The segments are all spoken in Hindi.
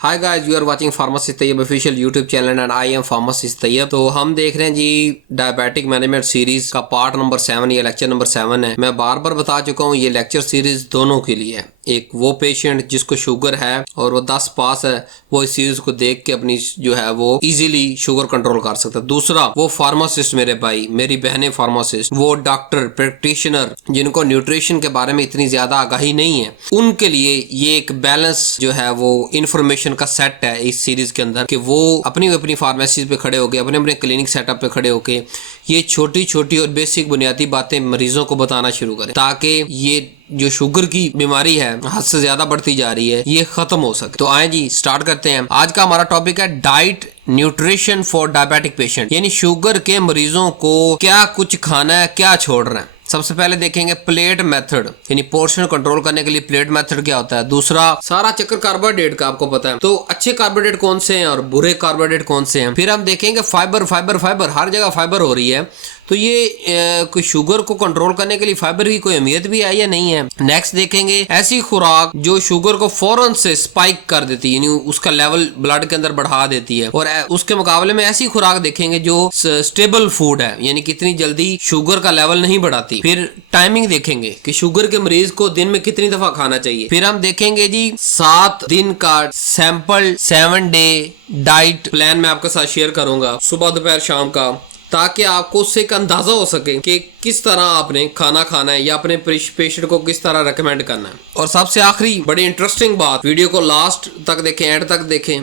Hi guys, you are watching pharmacist Tayyab official YouTube channel and I am pharmacist Tayyab. तो हम देख रहे हैं जी डायबिटिक मैनेजमेंट सीरीज का पार्ट नंबर 7, ये लेक्चर नंबर 7 है। मैं बार बार बता चुका हूँ, ये लेक्चर सीरीज दोनों के लिए है। एक वो पेशेंट जिसको शुगर है और वो 10 पास है, वो इस सीरीज को देख के अपनी जो है वो इजीली शुगर कंट्रोल कर सकता है। दूसरा वो फार्मासिस्ट, मेरे भाई मेरी बहनें फार्मासिस्ट, वो डॉक्टर प्रैक्टिशनर जिनको न्यूट्रिशन के बारे में इतनी ज्यादा आगाही नहीं है, उनके लिए ये एक बैलेंस जो है वो इन्फॉर्मेशन का सेट है इस सीरीज के अंदर कि वो अपनी फार्मेसी पे खड़े होके अपने क्लिनिक सेटअप पे खड़े होके ये छोटी छोटी और बेसिक बुनियादी बातें मरीजों को बताना शुरू करें, ताकि ये जो शुगर की बीमारी है हद से ज्यादा बढ़ती जा रही है, ये खत्म हो सके। तो आए जी स्टार्ट करते हैं। आज का हमारा टॉपिक है diet nutrition for diabetic patient, यानी शुगर के मरीजों को क्या कुछ खाना है, क्या छोड़ रहे हैं। सबसे पहले देखेंगे प्लेट मेथड, यानी पोर्शन कंट्रोल करने के लिए प्लेट मेथड क्या होता है। दूसरा सारा चक्कर कार्बोहाइड्रेट का आपको पता है, तो अच्छे कार्बोहाइड्रेट कौन से हैं और बुरे कार्बोहाइड्रेट कौन से हैं। फिर हम देखेंगे फाइबर फाइबर फाइबर, हर जगह फाइबर हो रही है, तो ये कोई शुगर को कंट्रोल करने के लिए फाइबर की कोई अहमियत भी है या नहीं है। नेक्स्ट देखेंगे ऐसी खुराक जो शुगर को फौरन से स्पाइक कर देती है, यानी उसका लेवल ब्लड के अंदर बढ़ा देती है। और उसके मुकाबले में ऐसी खुराक देखेंगे जो स्टेबल फूड है, यानी कितनी जल्दी शुगर का लेवल नहीं बढ़ाती। फिर टाइमिंग देखेंगे कि शुगर के मरीज को दिन में कितनी दफा खाना चाहिए। फिर हम देखेंगे जी 7 दिन का सैंपल 7 डे डाइट प्लान मैं आपके साथ शेयर करूंगा, सुबह दोपहर शाम का, ताकि आपको उससे एक अंदाजा हो सके कि किस तरह आपने खाना खाना है या अपने पेशेंट को किस तरह रेकमेंड करना है। और सबसे आखिरी बड़ी इंटरेस्टिंग बात, वीडियो को लास्ट तक देखें, एंड तक देखें।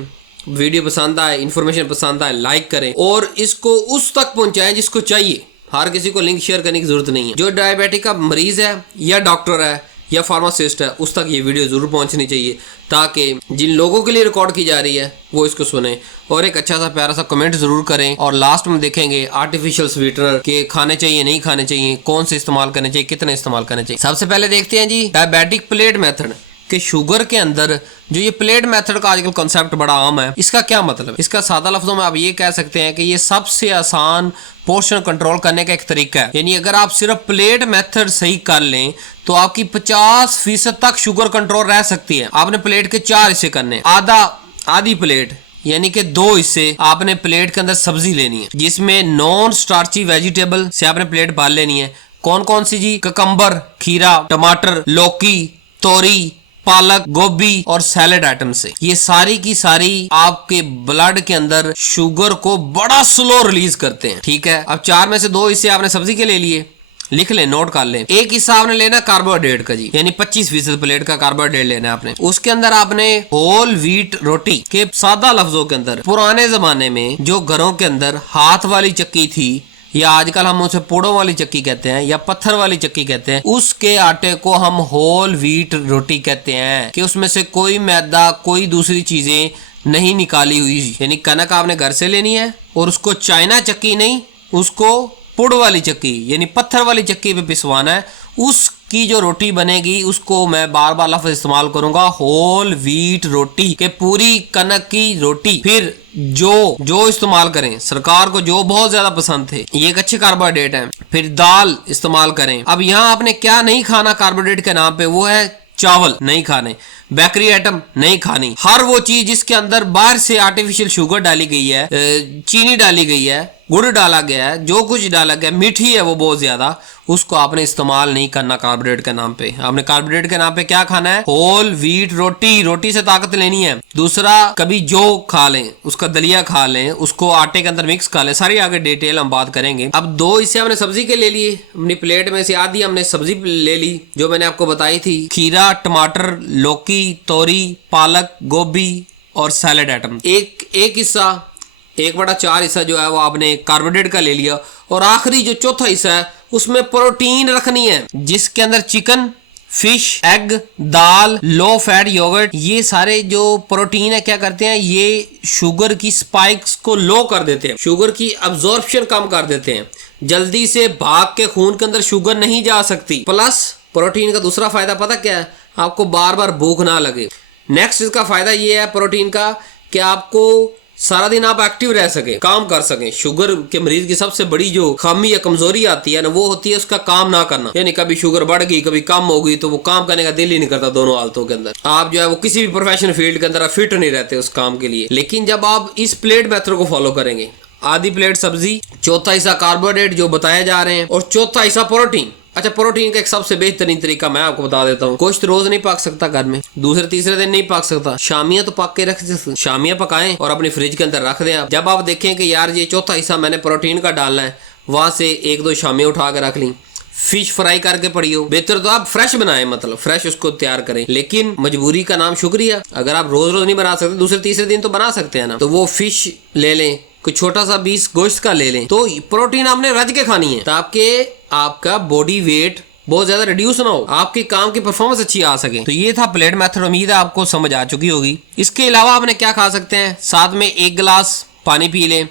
वीडियो पसंद आए, इन्फॉर्मेशन पसंद आए, लाइक करें और इसको उस तक पहुंचाएं जिसको चाहिए। हर किसी को लिंक शेयर करने की जरूरत नहीं है। जो डायबिटिक का मरीज है या डॉक्टर है या फार्मासिस्ट है, उस तक ये वीडियो जरूर पहुंचनी चाहिए, ताकि जिन लोगों के लिए रिकॉर्ड की जा रही है वो इसको सुने और एक अच्छा सा प्यारा सा कमेंट जरूर करें। और लास्ट में देखेंगे आर्टिफिशियल स्वीटनर के खाने चाहिए नहीं खाने चाहिए, कौन से इस्तेमाल करने चाहिए, कितने इस्तेमाल करने चाहिए। सबसे पहले देखते हैं जी डायबिटिक प्लेट मेथड कि शुगर के अंदर जो ये प्लेट मेथड का आजकल कॉन्सेप्ट बड़ा आम है, इसका क्या मतलब है। इसका सादा लफ्जों में आप ये कह सकते हैं कि ये सबसे आसान पोर्शन कंट्रोल करने का एक तरीका है। यानी अगर आप सिर्फ प्लेट मेथड सही कर लें तो आपकी 50% तक शुगर कंट्रोल रह सकती है। आपने प्लेट के 4 हिस्से करने, आधी प्लेट यानी कि 2 हिस्से आपने प्लेट के अंदर सब्जी लेनी है, जिसमें नॉन स्टार्ची वेजिटेबल से आपने प्लेट भर लेनी है। कौन कौन सी जी? ककम्बर, खीरा, टमाटर, लौकी, तोरी, पालक, गोभी और सैलेड आइटम से। ये सारी की सारी आपके ब्लड के अंदर शुगर को बड़ा स्लो रिलीज करते हैं। ठीक है, अब 4 में से 2 हिस्से आपने सब्जी के ले लिए, लिख लें, नोट कर लें। एक हिस्सा आपने लेना कार्बोहाइड्रेट का जी, यानी 25% प्लेट का कार्बोहाइड्रेट लेना है आपने। उसके अंदर आपने होल व्हीट रोटी के सादा लफ्जों के अंदर, पुराने जमाने में जो घरों के अंदर हाथ वाली चक्की थी, या आजकल हम उसे पोड़ों वाली चक्की कहते हैं या पत्थर वाली चक्की कहते हैं, उसके आटे को हम होल व्हीट रोटी कहते हैं कि उसमें से कोई मैदा कोई दूसरी चीजें नहीं निकाली हुई। यानी कनक आपने घर से लेनी है और उसको चाइना चक्की नहीं, उसको पुड़ वाली चक्की यानी पत्थर वाली चक्की पे पिसवाना है। उसकी जो रोटी बनेगी उसको मैं बार बार लफ्ज इस्तेमाल करूंगा, होल व्हीट रोटी के पूरी कनक की रोटी। फिर जो इस्तेमाल करें, सरकार को जो बहुत ज्यादा पसंद थे, ये एक अच्छे कार्बोहाइड्रेट है। फिर दाल इस्तेमाल करें। अब यहाँ आपने क्या नहीं खाना कार्बोहाइड्रेट के नाम पे, वो है चावल नहीं खाने, बेकरी आइटम नहीं खानी, हर वो चीज जिसके अंदर बाहर से आर्टिफिशियल शुगर डाली गई है, चीनी डाली गई है, गुड़ डाला गया है, जो कुछ डाला गया, मीठी है वो बहुत ज्यादा, उसको आपने इस्तेमाल नहीं करना कार्बोहाइड्रेट के नाम पे। आपने कार्बोहाइड्रेट के नाम पे क्या खाना है? होल व्हीट रोटी, रोटी से ताकत लेनी है। दूसरा, कभी जौ खा लें, उसका दलिया खा लें, उसको आटे के अंदर मिक्स खा लें, सारी आगे डिटेल हम बात करेंगे। अब 2 हिस्से हमने सब्जी के ले लिए, अपनी प्लेट में से आधी हमने सब्जी ले ली जो मैंने आपको बताई थी, खीरा, टमाटर, लौकी, तोरी, पालक, गोभी और सैलेड आइटम। एक हिस्सा 1/4 हिस्सा जो है वो आपने कार्बोहाइड्रेट का ले लिया। और आखिरी जो चौथा हिस्सा है उसमें प्रोटीन रखनी है, जिसके अंदर चिकन, फिश, एग, दाल, लो फैट योगर्ट, ये सारे जो प्रोटीन है क्या करते हैं, ये शुगर की स्पाइक्स को लो कर देते हैं, शुगर की अब्जॉर्प्शन कम कर देते हैं, जल्दी से भाग के खून के अंदर शुगर नहीं जा सकती। प्लस प्रोटीन का दूसरा फायदा पता क्या है? आपको बार बार भूख ना लगे। नेक्स्ट इसका फायदा ये है प्रोटीन का कि आपको सारा दिन आप एक्टिव रह सके, काम कर सकें। शुगर के मरीज की सबसे बड़ी जो खामी या कमजोरी आती है ना, वो होती है उसका काम ना करना। यानी कभी शुगर बढ़ गई, कभी कम हो गई, तो वो काम करने का दिल ही नहीं करता। दोनों हालतों के अंदर आप जो है वो किसी भी प्रोफेशनल फील्ड के अंदर फिट नहीं रहते उस काम के लिए। लेकिन जब आप इस प्लेट मेथड को फॉलो करेंगे, आधी प्लेट सब्जी, चौथा हिस्सा कार्बोहाइड्रेट जो बताए जा रहे हैं, और चौथा हिस्सा प्रोटीन। अच्छा, प्रोटीन का एक सबसे बेहतरीन तरीका मैं आपको बता देता हूँ। गोश्त रोज नहीं पक सकता घर में, दूसरे तीसरे दिन नहीं पक सकता। शामियां तो पक के रख सकते, शामियां पकाएं और अपनी फ्रिज के अंदर रख दें आप। जब आप देखें कि यार ये चौथा हिस्सा मैंने प्रोटीन का डालना है, वहां से एक दो शामियां उठा के रख ली। फिश फ्राई करके पड़ी हो, बेहतर तो आप फ्रेश बनाएं, मतलब फ्रेश उसको तैयार करें। लेकिन मजबूरी का नाम शुक्रिया, अगर आप रोज रोज नहीं बना सकते, दूसरे तीसरे दिन तो बना सकते हैं ना। तो वो फिश ले लें, कोई छोटा सा 20 गोश्त का ले लें। तो प्रोटीन आपने रज के खानी है, ताकि आपका बॉडी वेट बहुत ज्यादा रिड्यूस ना हो, आपके काम की परफॉर्मेंस अच्छी आ सके। तो ये था प्लेट मेथड, उम्मीद है आपको समझ आ चुकी होगी। इसके अलावा आपने क्या खा सकते हैं, साथ में 1 गिलास पानी पी लें,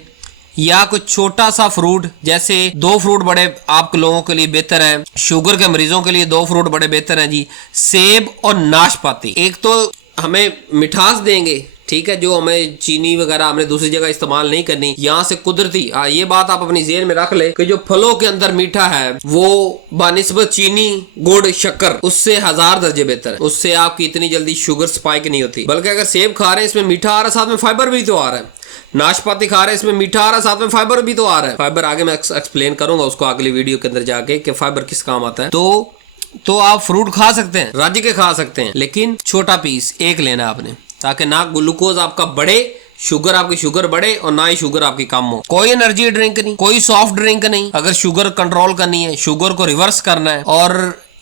या कुछ छोटा सा फ्रूट, जैसे 2 फ्रूट बड़े आप लोगों के लिए बेहतर है। शुगर के मरीजों के लिए 2 फ्रूट बड़े बेहतर हैं जी, सेब और नाशपाती। एक तो हमें मिठास देंगे, ठीक है, जो हमें चीनी वगैरह हमने दूसरी जगह इस्तेमाल नहीं करनी, यहाँ से कुदरती। ये बात आप अपनी जेहन में रख ले कि जो फलों के अंदर मीठा है वो बानिस्बत चीनी, गुड़, शक्कर उससे 1000 दर्जे बेहतर है। उससे आपकी इतनी जल्दी शुगर स्पाइक नहीं होती। बल्कि अगर सेब खा रहे हैं, इसमें मीठा आ रहा है, साथ में फाइबर भी तो आ रहा है। नाशपाती खा रहे हैं, इसमें मीठा आ रहा है, साथ में फाइबर भी तो आ रहा है। फाइबर आगे मैं एक्सप्लेन करूंगा उसको अगली वीडियो के अंदर जाके कि फाइबर किस काम आता है। तो आप फ्रूट खा सकते हैं, राज्य के खा सकते हैं, लेकिन छोटा पीस 1 लेना आपने, ताकि ना ग्लूकोज आपका बढ़े, शुगर आपकी शुगर बढ़े, और ना ही शुगर आपकी कम हो। कोई एनर्जी ड्रिंक नहीं, कोई सॉफ्ट ड्रिंक नहीं। अगर शुगर कंट्रोल करनी है, शुगर को रिवर्स करना है, और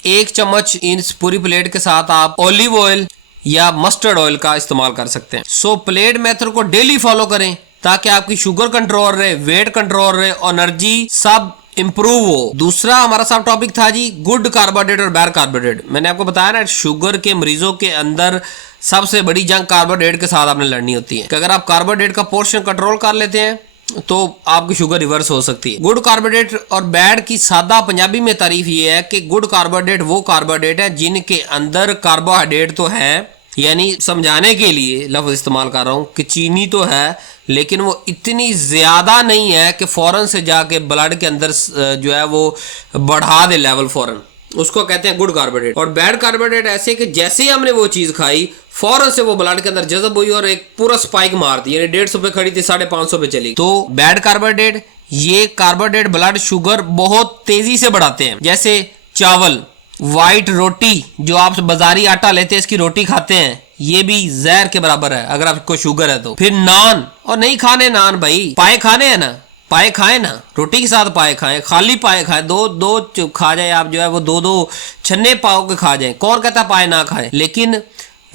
1 चम्मच इस पूरी प्लेट के साथ आप ऑलिव ऑयल या मस्टर्ड ऑयल का इस्तेमाल कर सकते हैं। सो प्लेट मेथड को डेली फॉलो करें, ताकि आपकी शुगर कंट्रोल रहे, वेट कंट्रोल रहे, एनर्जी सब इंप्रूव हो। दूसरा हमारा सब टॉपिक था जी गुड कार्बोहाइड्रेट और बैड कार्बोहाइड्रेट। मैंने आपको बताया ना, शुगर के मरीजों के अंदर सबसे बड़ी जंग कार्बोहाइड्रेट के साथ आपने लड़नी होती है। कि अगर आप कार्बोहाइड्रेट का पोर्शन कंट्रोल कर लेते हैं तो आपकी शुगर रिवर्स हो सकती है। गुड कार्बोहाइड्रेट और बैड की सादा पंजाबी में तारीफ ये है कि गुड कार्बोहाइड्रेट वो कार्बोहाइड्रेट है जिनके अंदर कार्बोहाइड्रेट तो है, यानी समझाने के लिए लफ्ज इस्तेमाल कर रहा हूं कि चीनी तो है, लेकिन वो इतनी ज्यादा नहीं है कि फौरन से जाके ब्लड के अंदर जो है वो बढ़ा दे लेवल फौरन। उसको कहते हैं गुड कार्बोहाइड्रेट। और बैड कार्बोहाइड्रेट ऐसे कि जैसे ही हमने वो चीज खाई, फौरन से वो ब्लड के अंदर जज्ब हुई और एक पूरा स्पाइक मार दी, यानी 150 पे खड़ी थी 550 पे चली। तो बैड कार्बोहाइड्रेट, ये कार्बोहाइड्रेट ब्लड शुगर बहुत तेजी से बढ़ाते हैं। जैसे चावल, व्हाइट रोटी, जो आप बाजारी आटा लेते हैं इसकी रोटी खाते हैं, ये भी जहर के बराबर है अगर आपको शुगर है तो। फिर नान, और नहीं खाने नान भाई, पाए खाने हैं ना, पाए खाएं ना, रोटी के साथ पाए खाएं, खाली पाए खाएं, दो खा जाए आप, जो है वो 2 छन्ने पाव के खा जाए। कौन कहता पाए ना खाएं, लेकिन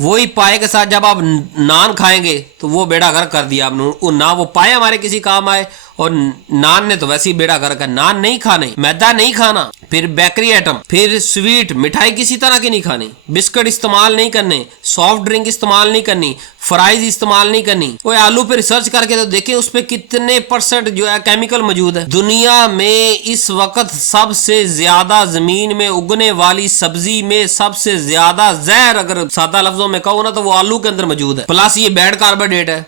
वही पाए के साथ जब आप नान खाएंगे तो वो बेड़ा गर्क कर दिया आपने। ना वो पाए हमारे किसी काम आए, और नान ने तो वैसे ही बेड़ा गर्क है। नान नहीं खाने, मैदा नहीं खाना, फिर बेकरी आइटम, फिर स्वीट मिठाई किसी तरह की नहीं खानी, बिस्किट इस्तेमाल नहीं करने, सॉफ्ट ड्रिंक इस्तेमाल नहीं करनी, फ्राइज इस्तेमाल नहीं करनी। वो आलू पे रिसर्च करके तो देखें उस पे कितने % जो है केमिकल मौजूद है। दुनिया में इस वक्त सबसे ज्यादा जमीन में उगने वाली सब्जी में सबसे ज्यादा जहर, अगर सादा लफ्जों में कहो ना, तो वो आलू के अंदर मौजूद है। प्लस ये बैड कार्बोहाइड्रेट है,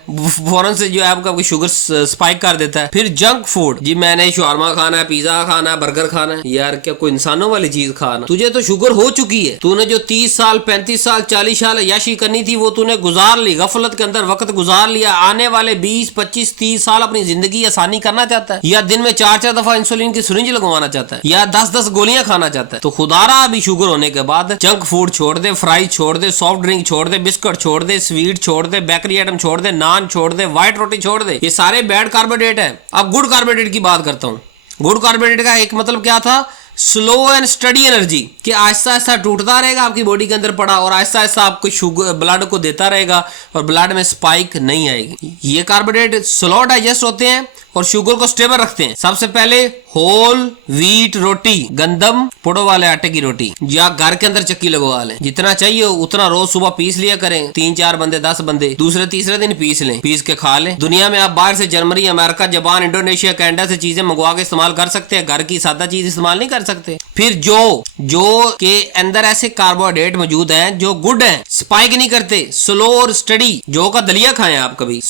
फौरन से जो है आपका शुगर स्पाइक कर देता है। फिर जंक फूड, जी मैंने शवारमा खाना है, पिज्जा खाना है, बर्गर खाना है, यार क्या कोई इंसानों वाली चीज खाना। तुझे तो शुगर हो चुकी है, तूने जो 30 साल 35 साल 40 साल याशी करनी थी वो तूने गुजार ली, गफलत के अंदर वक्त गुजार लिया। आने वाले 20 25 30 साल अपनी जिंदगी आसानी करना चाहता है, या दिन में 4 दफा इंसुलिन की सिरिंज लगवाना चाहता है, या 10 गोलियां खाना चाहता है, तो खुदारा अभी शुगर होने के बाद जंक फूड छोड़ दे, फ्राइज छोड़ दे, सॉफ्ट ड्रिंक छोड़ दे, बिस्कुट छोड़ दे, स्वीट छोड़ दे, बेकरी आइटम छोड़ दे, नान छोड़ दे, व्हाइट रोटी छोड़ दे। ये सारे बैड कार्बोहाइड्रेट है। अब गुड कार्बोहाइड्रेट की बात करता हूँ। गुड कार्बोहाइड्रेट का एक मतलब क्या था, स्लो एंड स्टडी एनर्जी, कि आहिस्ता आहिस्ता टूटता रहेगा आपकी बॉडी के अंदर पड़ा, और आहिस्ता आहिस्ता आपको शुगर ब्लड को देता रहेगा, और ब्लड में स्पाइक नहीं आएगी। ये कार्बोहाइड्रेट स्लो डाइजेस्ट होते हैं, और शुगर को स्टेबल रखते हैं। सबसे पहले होल व्हीट रोटी, गंदम पुड़ो वाले आटे की रोटी, या घर के अंदर चक्की लगवा लें, जितना चाहिए उतना रोज सुबह पीस लिया करें, 3-4 बंदे 10 बंदे, दूसरे तीसरे दिन पीस लें, पीस के खा लें। दुनिया में आप बाहर से Germany, America, Japan, Indonesia, Canada से चीजें मंगवा के इस्तेमाल कर सकते हैं, घर की सादा चीज इस्तेमाल नहीं कर सकते। फिर जो के अंदर ऐसे कार्बोहाइड्रेट मौजूद हैं जो गुड हैं, स्पाइक नहीं करते, स्लो और स्टडी। जौ का दलिया खाएं आप, कभी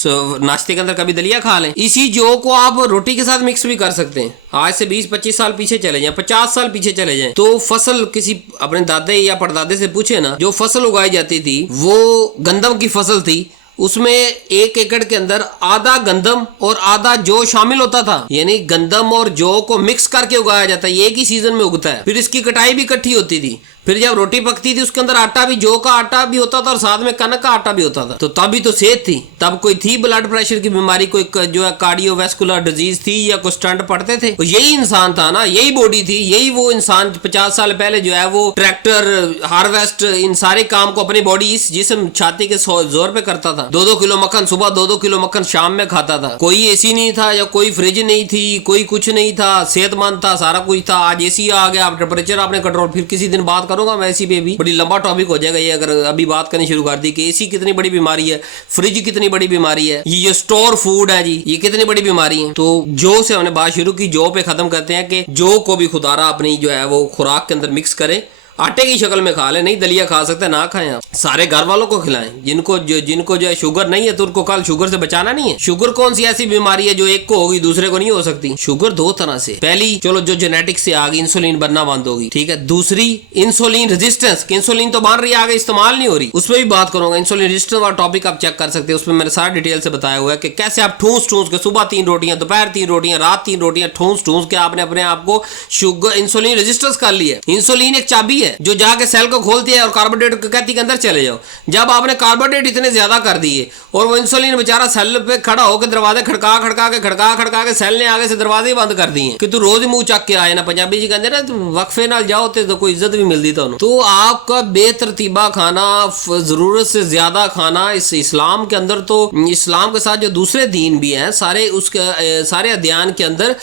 नाश्ते के अंदर कभी दलिया खा लें। इसी जौ को आप रोटी के साथ मिक्स भी कर सकते हैं। आज से 20-25 साल पीछे चले जाएं, 50 साल पीछे चले जाएं, तो फसल किसी अपने दादे या परदादे से पूछे ना, जो फसल उगाई जाती थी वो गंदम की फसल थी। उसमें 1 एकड़ के अंदर आधा गंदम और आधा जौ शामिल होता था, यानी गंदम और जौ को मिक्स करके उगाया जाता है। एक ही सीजन में उगता है। फिर इसकी कटाई भी इकट्ठी होती थी। फिर जब रोटी पकती थी उसके अंदर आटा भी, जौ का आटा भी होता था और साथ में कनक का आटा भी होता था। तो तभी तो सेहत थी, तब कोई थी ब्लड प्रेशर की बीमारी, कोई जो है कार्डियोवैस्कुलर डिजीज थी, या कोई स्टंट पड़ते थे। तो यही इंसान था ना, यही बॉडी थी, यही वो इंसान 50 साल पहले जो है वो ट्रैक्टर, हार्वेस्ट, इन सारे काम को अपनी बॉडी इस जिस्म छाती के जोर पे करता था। 2-2 किलो मक्खन सुबह, 2-2 किलो मक्खन शाम में खाता था। कोई एसी नहीं था या कोई फ्रिज नहीं थी, कोई कुछ नहीं था, सेहतमंद था, सारा कुछ था। आज एसी आ गया, आप टेम्परेचर आपने कंट्रोल। फिर किसी दिन बात करूंगा मैं एसी पे भी, बड़ी लंबा टॉपिक हो जाएगा ये अगर अभी बात करनी शुरू कर दी कि एसी कितनी बड़ी बीमारी है, फ्रिज कितनी बड़ी बीमारी है, ये जो स्टोर फूड है जी, ये कितनी बड़ी बीमारी है। तो जौ से हमने बात शुरू की, जौ पे खत्म करते हैं कि जौ को भी खुदारा अपनी जो है वो खुराक के अंदर मिक्स करें, आटे की शक्ल में खा ले, नहीं दलिया खा सकते, ना खाएं आप। सारे घर वालों को खिलाएं। जिनको जो है शुगर नहीं है तो उनको कल शुगर से बचाना नहीं है। शुगर कौन सी ऐसी बीमारी है जो एक को होगी दूसरे को नहीं हो सकती। शुगर 2 तरह से, पहली चलो जो जेनेटिक से आ गई, इंसुलिन बनना बंद होगी, ठीक है। दूसरी इंसुलिन रेजिस्टेंस, इंसुलिन तो बन रही है, आगे इस्तेमाल नहीं हो रही, उसमें भी बात करूंगा। इंसुलिन रेजिस्टेंस वाला टॉपिक आप चेक कर सकते हैं, उसमें मैंने सारा डिटेल से बताया हुआ है कि कैसे आप ठूस के सुबह 3 रोटियां, दोपहर 3 रोटियां, रात 3 रोटियां ठूस के आपने अपने आप को शुगर, इंसुलिन रेजिस्टेंस कर लिया। इंसुलिन एक चाबी है जो जाके सेल को खोलती है और कार्बोहाइड्रेट कहती के अंदर चले जाओ। जब आपने कार्बोहाइड्रेट इतने ज्यादा कर दिए और वो इंसुलिन बेचारा सेल पे खड़ा होकर दरवाजे खड़का के सेल ने आगे से दरवाजे बंद कर दिए कि तू रोज मुंह चक के आए ना, पंजाबी जी कहते ना, वक्फे नाल जाओ तो कोई इज्जत भी मिलती था। तो आपका बेतरतीबा खाना, जरूरत से ज्यादा खाना, इस इस्लाम के अंदर, तो इस्लाम के साथ जो दूसरे दीन भी हैं सारे, उसके सारे अध्ययन के अंदर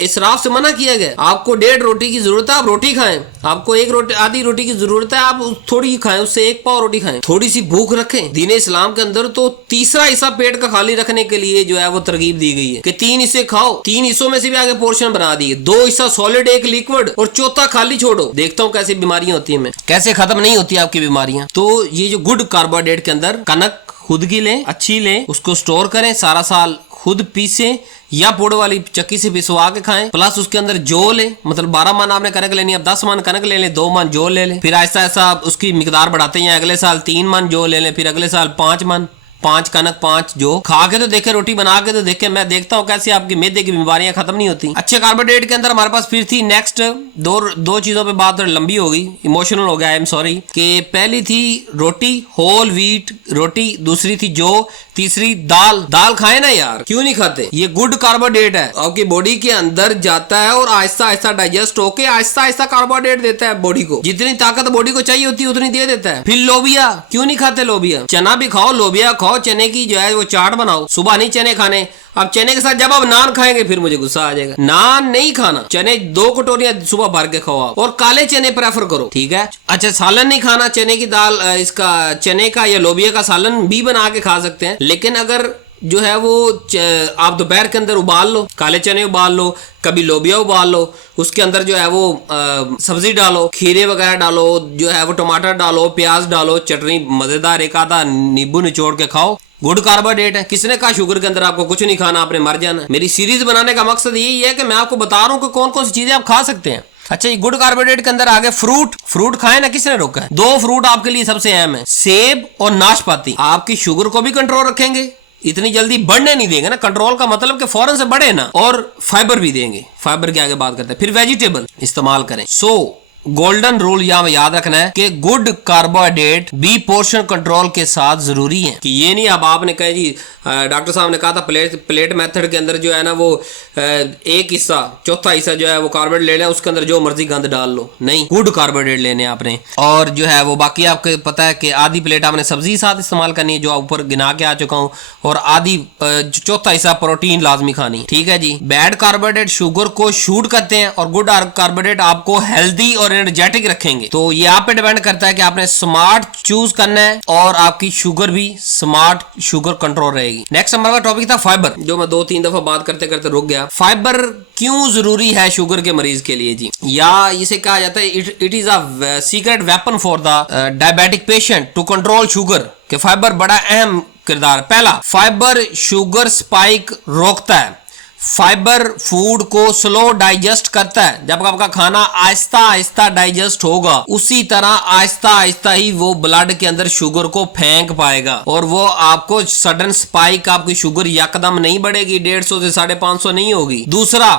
इसराफ से मना किया गया। आपको 1.5 रोटी की जरूरत है, आप रोटी खाएं। आपको 1 रोटी, आधी रोटी की जरूरत है, आप थोड़ी ही खाएं, उससे 1 पाव रोटी खाएं, थोड़ी सी भूख रखें। दीन इस्लाम के अंदर तो तीसरा हिस्सा पेट का खाली रखने के लिए जो है वो तरकीब दी गई है कि 3 हिस्से खाओ, 3 हिस्सों में से भी आगे पोर्शन बना दिए, 2 हिस्सा सॉलिड, 1 लिक्विड, और चौथा खाली छोड़ो। देखता हूँ कैसी बीमारियां होती है, मैं कैसे खत्म नहीं होती आपकी बीमारियां। तो ये जो गुड कार्बोहाइड्रेट के अंदर, कनक खुद की लें, अच्छी लें, उसको स्टोर करें, सारा साल खुद पीसें या पुड़ वाली चक्की से पिसवा के खाएं। प्लस उसके अंदर जौ ले, मतलब 12 मन आपने कनक लेनी है, अब 10 मन कनक ले लें, 2 मन जौ ले लें। फिर ऐसा ऐसा उसकी मिकदार बढ़ाते हैं, अगले साल 3 मन जौ ले लें, फिर अगले साल 5 मन, 5 कनक 5 जौ। खा के तो देखे, रोटी बना के तो देखे, मैं देखता हूँ कैसे आपकी मैदे की बीमारियां खत्म नहीं होती। अच्छे कार्बोहाइड्रेट के अंदर हमारे पास फिर थी नेक्स्ट दो चीजों पे बात लंबी हो गई, इमोशनल हो गया, आई एम सॉरी। कि पहली थी रोटी, होल व्हीट रोटी, दूसरी थी जौ, तीसरी दाल खाए ना यार, क्यों नहीं खाते? ये गुड कार्बोहाइड्रेट है, आपकी बॉडी के अंदर जाता है और आहिस्ता आहिस्ता डाइजेस्ट होके आहिस्ता आहिस्ता कार्बोहाइड्रेट देता है बॉडी को। जितनी ताकत बॉडी को चाहिए होती है उतनी दे देता है। फिर लोबिया, क्यों नहीं खाते लोबिया? चना भी खाओ, लोबिया खाओ, चने की जो है वो चाट बनाओ। सुबह नहीं चने खाने, अब चने के साथ जब आप नान खाएंगे फिर मुझे गुस्सा आ जाएगा। नान नहीं खाना, चने 2 कटोरियां सुबह भर के खाओ आप, और काले चने प्रेफर करो, ठीक है। अच्छा, सालन नहीं खाना, चने की दाल, इसका चने का या लोबिया का सालन भी बना के खा सकते हैं। लेकिन अगर जो है वो आप दोपहर के अंदर उबाल लो, काले चने उबाल लो, कभी लोबिया उबाल लो, उसके अंदर जो है वो सब्जी डालो, खीरे वगैरह डालो, जो है वो टमाटर डालो, प्याज डालो, चटनी मजेदार, एक आधा नींबू निचोड़ के खाओ। गुड कार्बोहाइड्रेट है। किसने कहा शुगर के अंदर आपको कुछ नहीं खाना, आपने मर जाना? मेरी सीरीज बनाने का मकसद यही है कि मैं आपको बता रहा हूँ कि कौन कौन सी चीजें आप खा सकते हैं। अच्छा, ये गुड कार्बोहाइड्रेट के अंदर आगे फ्रूट खाए ना, किसने रोका है? 2 फ्रूट आपके लिए सबसे अहम है, सेब और नाशपाती। आपकी शुगर को भी कंट्रोल रखेंगे, इतनी जल्दी बढ़ने नहीं देंगे ना। कंट्रोल का मतलब कि फौरन से बढ़े ना, और फाइबर भी देंगे। फाइबर के आगे बात करते हैं। फिर वेजिटेबल इस्तेमाल करें। गोल्डन रूल यहाँ याद रखना है कि गुड कार्बोहाइड्रेट बी पोर्शन कंट्रोल के साथ जरूरी है, कि ये नहीं अब आपने कहा जी डॉक्टर साहब ने कहा था प्लेट मेथड के अंदर जो है ना वो एक हिस्सा चौथा हिस्सा जो है वो कार्बोहाइड्रेट ले लें, उसके अंदर जो मर्जी गंद डाल लो। नहीं, गुड कार्बोहाइड्रेट लेने आपने, और जो है वो बाकी आपको पता है कि आधी प्लेट आपने सब्जी साथ इस्तेमाल करनी है जो ऊपर गिना के आ चुका हूँ, और आधी चौथा हिस्सा प्रोटीन लाजमी खानी। ठीक है जी। बैड कार्बोहाइड्रेट शुगर को शूट करते हैं और गुड कार्बोहाइड्रेट आपको हेल्दी और एनर्जेटिक रखेंगे। तो ये आप पे डिपेंड करता है कि आपने स्मार्ट चूज करना है और आपकी शुगर भी स्मार्ट शुगर कंट्रोल रहेगी। नेक्स्ट हमारा टॉपिक था फाइबर, जो मैं 2-3 दफा बात करते करते रुक गया। फाइबर क्यों जरूरी है शुगर के मरीज के लिए जी, या इसे कहा जाता है it is a secret weapon for the diabetic patient to control sugar, के फाइबर बड़ा अहम किरदार। पहला, फाइबर शुगर स्पाइक रोकता है। फाइबर फूड को स्लो डाइजेस्ट करता है। जब आपका खाना आहिस्ता आहिस्ता डाइजेस्ट होगा, उसी तरह आहिस्ता आहिस्ता ही वो ब्लड के अंदर शुगर को फेंक पाएगा, और वो आपको सडन स्पाइक आपकी शुगर यकदम नहीं बढ़ेगी, 150 से 550 नहीं होगी। दूसरा,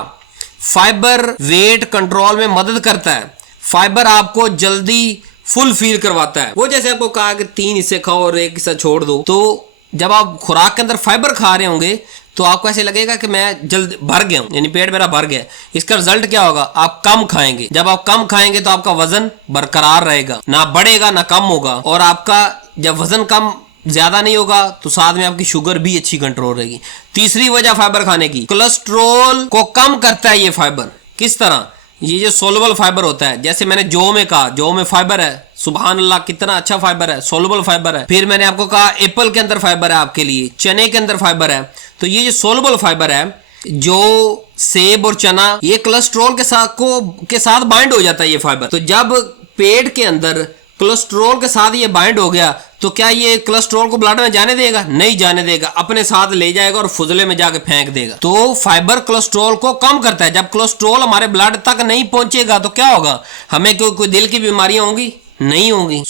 फाइबर वेट कंट्रोल में मदद करता है। फाइबर आपको जल्दी फुल फील करवाता है। वो जैसे आपको कहा कि 3 हिस्से खाओ और 1 हिस्सा छोड़ दो, तो जब आप खुराक के अंदर फाइबर खा रहे होंगे तो आपको ऐसे लगेगा कि मैं जल्द भर गया हूं, यानी पेट मेरा भर गया। इसका रिजल्ट क्या होगा, आप कम खाएंगे। जब आप कम खाएंगे तो आपका वजन बरकरार रहेगा, ना बढ़ेगा ना कम होगा, और आपका जब वजन कम ज्यादा नहीं होगा तो साथ में आपकी शुगर भी अच्छी कंट्रोल रहेगी। तीसरी वजह फाइबर खाने की, कोलेस्ट्रॉल को कम करता है ये फाइबर। किस तरह, ये जो सोलबल फाइबर होता है, जैसे मैंने जौ में कहा, जौ में फाइबर है, सुभान अल्लाह कितना अच्छा फाइबर है, सोलबल फाइबर है। फिर मैंने आपको कहा एप्पल के अंदर फाइबर है आपके लिए, चने के अंदर फाइबर है। तो ये जो सोलबल फाइबर है, जो सेब और चना, ये कोलेस्ट्रॉल के साथ बाइंड हो जाता है ये फाइबर। तो जब पेट के अंदर कोलेस्ट्रॉल के साथ ये बाइंड हो गया तो क्या ये कोलेस्ट्रॉल को ब्लड में जाने देगा? नहीं जाने देगा, अपने साथ ले जाएगा और फुजले में जाके फेंक देगा। तो फाइबर कोलेस्ट्रॉल को कम करता है। जब कोलेस्ट्रॉल हमारे ब्लड तक नहीं पहुंचेगा तो क्या होगा, हमें कोई दिल की बीमारियां होंगी? नहीं होंगी।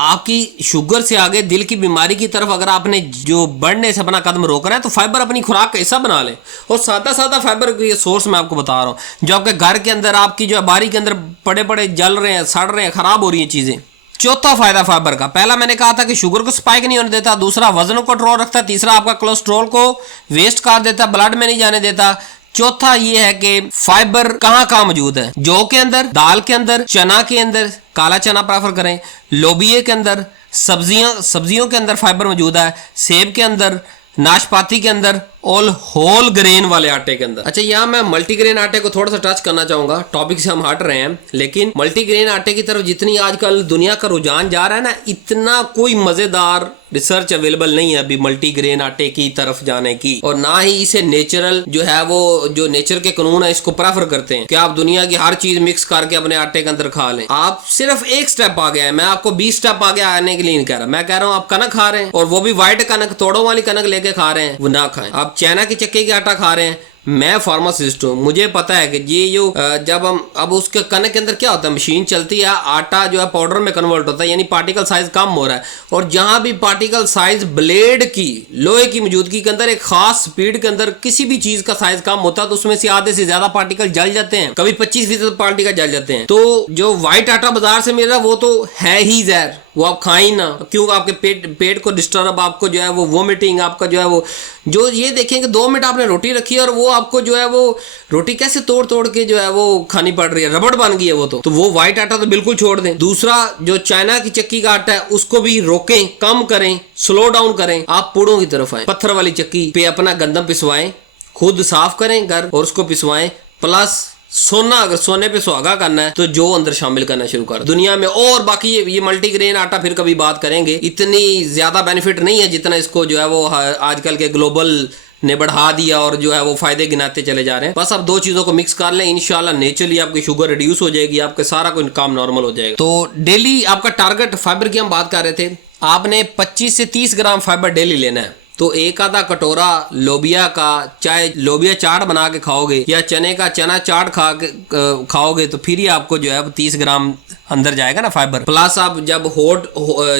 आपकी शुगर से आगे दिल की बीमारी की तरफ अगर आपने जो बढ़ने से अपना कदम रोकना है तो फाइबर अपनी खुराक का हिस्सा बना ले। और सादा सादा फाइबर के सोर्स मैं आपको बता रहा हूं, जो आपके घर के अंदर आपकी जो बारी के अंदर पड़े पड़े जल रहे हैं, सड़ रहे हैं, खराब हो रही है चीजें। चौथा फायदा फाइबर का, पहला मैंने कहा था कि शुगर को स्पाइक नहीं होने देता, दूसरा वजन को कंट्रोल रखता है, तीसरा आपका कोलेस्ट्रॉल को वेस्ट कर देता, ब्लड में नहीं जाने देता। चौथा ये है कि फाइबर कहाँ मौजूद है, जौ के अंदर, दाल के अंदर, चना के अंदर, काला चना प्रेफर करें, लोबिये के अंदर, सब्जियों के अंदर फाइबर मौजूद है, सेब के अंदर, नाशपाती के अंदर, और होल ग्रेन वाले आटे के अंदर। अच्छा, यहाँ मैं मल्टीग्रेन आटे को थोड़ा सा टच करना चाहूंगा, टॉपिक से हम हट रहे हैं, लेकिन मल्टीग्रेन आटे की तरफ जितनी आजकल दुनिया का रुझान जा रहा है ना, इतना कोई मजेदार रिसर्च अवेलेबल नहीं है अभी मल्टीग्रेन आटे की तरफ जाने की, और ना ही इसे नेचुरल जो है वो जो नेचर के कानून है इसको प्रेफर करते हैं कि आप दुनिया की हर चीज मिक्स करके अपने आटे के अंदर खा लें। आप सिर्फ एक स्टेप आ गया है, मैं आपको 20 स्टेप आगे आने के लिए नहीं कह रहा, मैं कह रहा हूँ आप कनक खा रहे हैं, और वो भी व्हाइट कनक, तोड़ों वाली कनक लेके खा रहे हैं, वो ना खाएं। आप चाइना की चक्के की आटा खा रहे हैं। मैं फार्मासिस्ट हूँ, मुझे पता है कि ये जो जब हम अब उसके कनक के अंदर क्या होता है, मशीन चलती है, आटा जो है पाउडर में कन्वर्ट होता है, यानी पार्टिकल साइज कम हो रहा है, और जहां भी पार्टिकल साइज ब्लेड की, लोहे की मौजूदगी के अंदर एक खास स्पीड के अंदर किसी भी चीज का साइज कम होता है तो उसमें से आधे से ज्यादा पार्टिकल जल जाते हैं, कभी 25% पार्टिकल जल जाते हैं। तो जो व्हाइट आटा बाजार से मिल रहा है वो तो है ही जहर, वो आप खाएं ना, क्यों? आपके पेट को डिस्टर्ब, आपको जो है वो वोमिटिंग, आपका जो है वो जो ये देखेंगे 2 मिनट आपने रोटी रखी और वो आपको जो है वो रोटी कैसे तोड़ के जो है वो खानी पड़ रही है, रबड़ बन गई है वो तो वो व्हाइट आटा तो बिल्कुल छोड़ दें। दूसरा, जो चाइना की चक्की का आटा है उसको भी रोकें, कम करें, स्लो डाउन करें, आप पुड़ों की तरफ आए, पत्थर वाली चक्की पे अपना गंदम पिसवाएं, खुद साफ करें घर और उसको पिसवाएं, प्लस सोना, अगर सोने पे सुहागा करना है तो जो अंदर शामिल करना शुरू कर दुनिया में। और बाकी ये मल्टीग्रेन आटा फिर कभी बात करेंगे, इतनी ज्यादा बेनिफिट नहीं है जितना इसको जो है वो आजकल के ग्लोबल ने बढ़ा दिया और जो है वो फायदे गिनाते चले जा रहे हैं। बस आप 2 चीजों को मिक्स कर लें, इंशाल्लाह नेचुरली आपकी शुगर रिड्यूस हो जाएगी, आपका सारा कोई काम नॉर्मल हो जाएगा। तो डेली आपका टारगेट फाइबर की हम बात कर रहे थे, आपने 25 से 30 ग्राम फाइबर डेली लेना है। तो एक आधा कटोरा लोबिया का, चाहे लोबिया चाट बना के खाओगे या चने का चना चाट खाओगे तो फिर ही आपको जो है 30 ग्राम अंदर जाएगा ना फाइबर। प्लस आप जब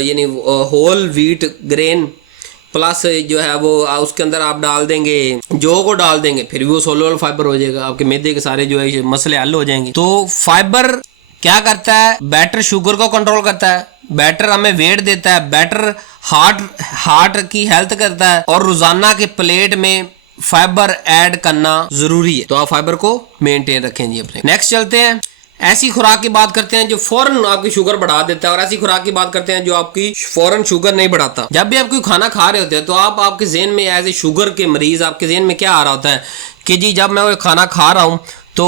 यानी होल व्हीट ग्रेन प्लस जो है वो उसके अंदर आप डाल देंगे, जौ को डाल देंगे, फिर भी वो सोलबल फाइबर हो जाएगा, आपके मैदे के सारे जो है मसले हल हो जाएंगे। तो फाइबर क्या करता है, बेटर शुगर को कंट्रोल करता है, बेटर हमें वेट देता है, बेटर हार्ट की हेल्थ करता है, और रोजाना के प्लेट में फाइबर ऐड करना जरूरी है। तो आप फाइबर को मेंटेन रखें जी अपने। नेक्स्ट चलते हैं, ऐसी खुराक की बात करते हैं जो फौरन आपकी शुगर बढ़ा देता है, और ऐसी खुराक की बात करते हैं जो आपकी फौरन शुगर नहीं बढ़ाता। जब भी आप कोई खाना खा रहे होते हैं तो आपके जेहन में एज ए शुगर के मरीज आपके जेहन में क्या आ रहा होता है कि जी जब मैं वो खाना खा रहा हूँ तो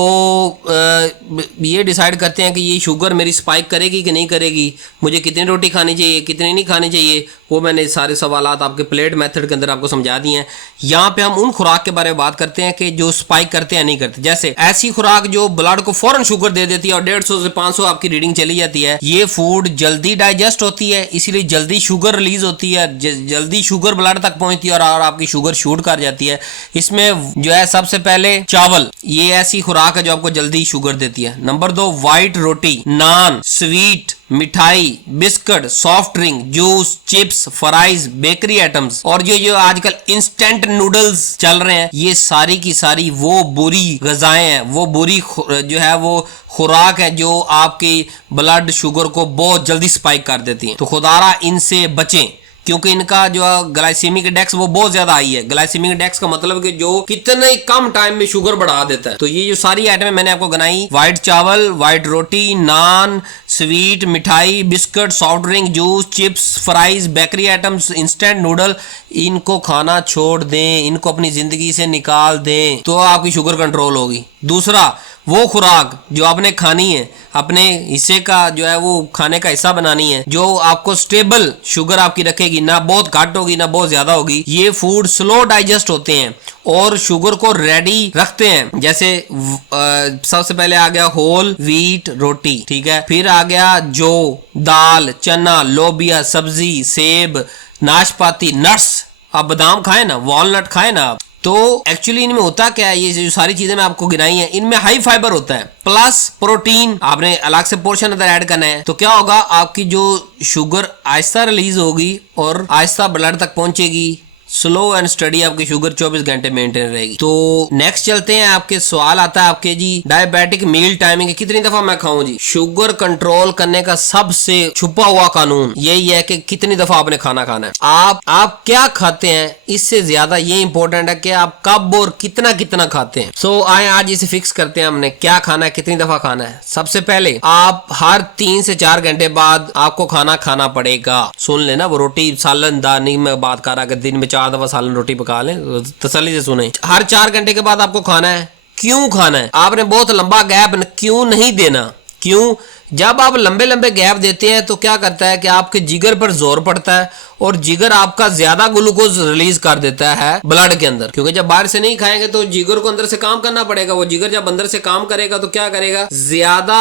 ये डिसाइड करते हैं कि ये शुगर मेरी स्पाइक करेगी कि नहीं करेगी, मुझे कितनी रोटी खानी चाहिए, कितनी नहीं खानी चाहिए। वो मैंने सारे सवालात आपके प्लेट मेथड के अंदर आपको समझा दिए हैं। यहाँ पे हम उन खुराक के बारे में बात करते हैं कि जो स्पाइक करते हैं नहीं करते। जैसे ऐसी खुराक जो ब्लड को फौरन शुगर दे देती है और 150 से 500 आपकी रीडिंग चली जाती है। ये फूड जल्दी डाइजेस्ट होती है, इसीलिए जल्दी शुगर रिलीज होती है, जल्दी शुगर ब्लड तक पहुंचती है और आपकी शुगर शूट कर जाती है। इसमें जो है सबसे पहले चावल, ये ऐसी खुराक है जो आपको जल्दी शुगर देती है। नंबर 2 व्हाइट रोटी, नान, स्वीट, मिठाई, biscuit, soft drink, juice, chips, fries, bakery items, और जो आजकल इंस्टेंट नूडल्स चल रहे हैं, ये सारी की सारी वो बुरी ग़िज़ाएं हैं, वो बुरी जो है वो खुराक है जो आपकी ब्लड शुगर को बहुत जल्दी स्पाइक कर देती है। तो खुदारा इनसे बचें, क्योंकि इनका जो ग्लाइसेमिक इंडेक्स वो बहुत ज्यादा हाई है। ग्लाइसेमिक इंडेक्स का मतलब कि जो कितने कम टाइम में शुगर बढ़ा देता है। तो ये जो सारी आइटमें मैंने आपको गिनाई, व्हाइट चावल, व्हाइट रोटी, नान, स्वीट, मिठाई, biscuit, soft drink, juice, chips, fries, bakery items, instant noodle, इनको खाना छोड़ दें, इनको अपनी जिंदगी से निकाल दें, तो आपकी शुगर कंट्रोल होगी। दूसरा, वो खुराक जो आपने खानी है, अपने हिस्से का जो है वो खाने का हिस्सा बनानी है, जो आपको स्टेबल शुगर आपकी रखेगी, ना बहुत घट होगी ना बहुत ज्यादा होगी। ये फूड स्लो डाइजेस्ट होते हैं और शुगर को रेडी रखते हैं। जैसे सबसे पहले आ गया होल व्हीट रोटी, ठीक है, फिर आ गया जौ, दाल, चना, लोबिया, सब्जी, सेब, नाशपाती, नट्स, आप बादाम खाए ना, वॉलनट खाए ना आप। तो एक्चुअली इनमें होता क्या है, ये जो सारी चीजें मैं आपको गिनाई हैं, इनमें हाई फाइबर होता है प्लस प्रोटीन। आपने अलग से पोर्शन अंदर ऐड करना है, तो क्या होगा, आपकी जो शुगर आहिस्ता रिलीज होगी और आहिस्ता ब्लड तक पहुंचेगी। स्लो एंड स्टडी आपकी शुगर 24 घंटे मेंटेन रहेगी। तो नेक्स्ट चलते हैं, आपके सवाल आता है आपके जी, डायबिटिक मील टाइमिंग कितनी दफा मैं खाऊं जी। शुगर कंट्रोल करने का सबसे छुपा हुआ कानून यही है कि कितनी दफा आपने खाना खाना है। आप क्या खाते हैं, इससे ज्यादा ये इंपॉर्टेंट है कि आप कब और कितना कितना खाते हैं। सो आए आज इसे फिक्स करते हैं, हमने क्या खाना है, कितनी दफा खाना है। सबसे पहले आप हर 3 से 4 घंटे बाद आपको खाना खाना पड़ेगा। सुन लेना, वो रोटी सालन दाल नहीं मैं बात कर रहा कि दिन में 4 दफा सालन रोटी पका लें, तसल्ली से सुने। हर 4 घंटे के बाद आपको खाना है। क्यों खाना है, आपने बहुत लंबा गैप क्यों नहीं देना। क्यों, जब आप लंबे लंबे गैप देते हैं तो क्या करता है कि आपके जिगर पर जोर पड़ता है और जिगर आपका ज्यादा ग्लूकोज रिलीज कर देता है ब्लड के अंदर, क्योंकि जब बाहर से नहीं खाएंगे तो जिगर को अंदर से काम करना पड़ेगा। वो जिगर जब अंदर से काम करेगा तो क्या करेगा, ज्यादा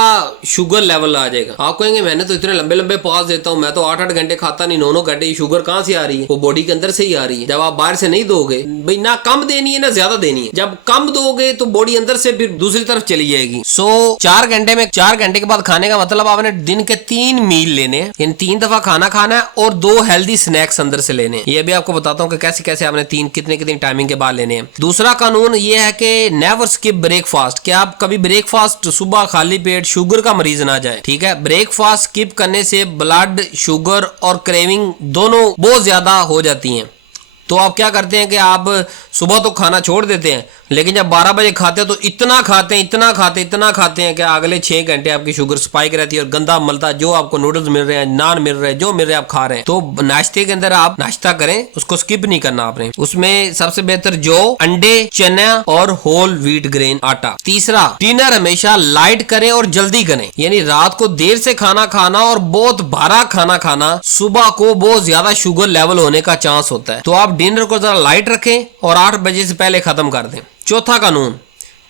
शुगर लेवल आ जाएगा। आप कहेंगे मैंने तो इतने लंबे लंबे पॉज देता हूँ, मैं तो 8-8 घंटे खाता नहीं, 9-9 घंटे, शुगर कहाँ से आ रही है, वो बॉडी के अंदर से ही आ रही है। जब आप बाहर से नहीं दोगे भाई, ना कम देनी है ना ज्यादा देनी है, जब कम दोगे तो बॉडी अंदर से फिर दूसरी तरफ चली जाएगी। सो 4 घंटे में 4 घंटे के बाद खाने का मतलब आपने दिन के 3 मील लेने हैं, इन 3 दफा खाना खाना है और 2 हेल्दी स्नैक्स अंदर से लेने। ये भी आपको बताता हूँ कि कैसे कैसे आपने कितनी टाइमिंग के बाद लेने हैं। दूसरा कानून ये है कि नेवर स्किप ब्रेकफास्ट, कि आप कभी ब्रेकफास्ट सुबह खाली पेट शुगर का मरीज ना जाए, ठीक है। ब्रेकफास्ट स्किप करने से ब्लड शुगर और क्रेविंग दोनों बहुत ज्यादा हो जाती हैं। तो आप क्या करते हैं कि आप सुबह तो खाना छोड़ देते हैं, लेकिन जब 12 बजे खाते हैं तो इतना खाते हैं कि अगले 6 घंटे आपकी शुगर स्पाइक रहती है और गंदा मलता, जो आपको नूडल्स मिल रहे हैं, नान मिल रहे हैं, जो मिल रहे हैं आप खा रहे हैं। तो नाश्ते के अंदर आप नाश्ता करें, उसको स्किप नहीं करना आपने। उसमें सबसे बेहतर जौ, अंडे, चना और होल व्हीट ग्रेन आटा। तीसरा, डिनर हमेशा लाइट करें और जल्दी करें, यानी रात को देर से खाना खाना और बहुत भारा खाना खाना सुबह को बहुत ज्यादा शुगर लेवल होने का चांस होता है। तो आप डिनर को जरा लाइट रखें और 8 बजे से पहले खत्म कर दें। चौथा कानून,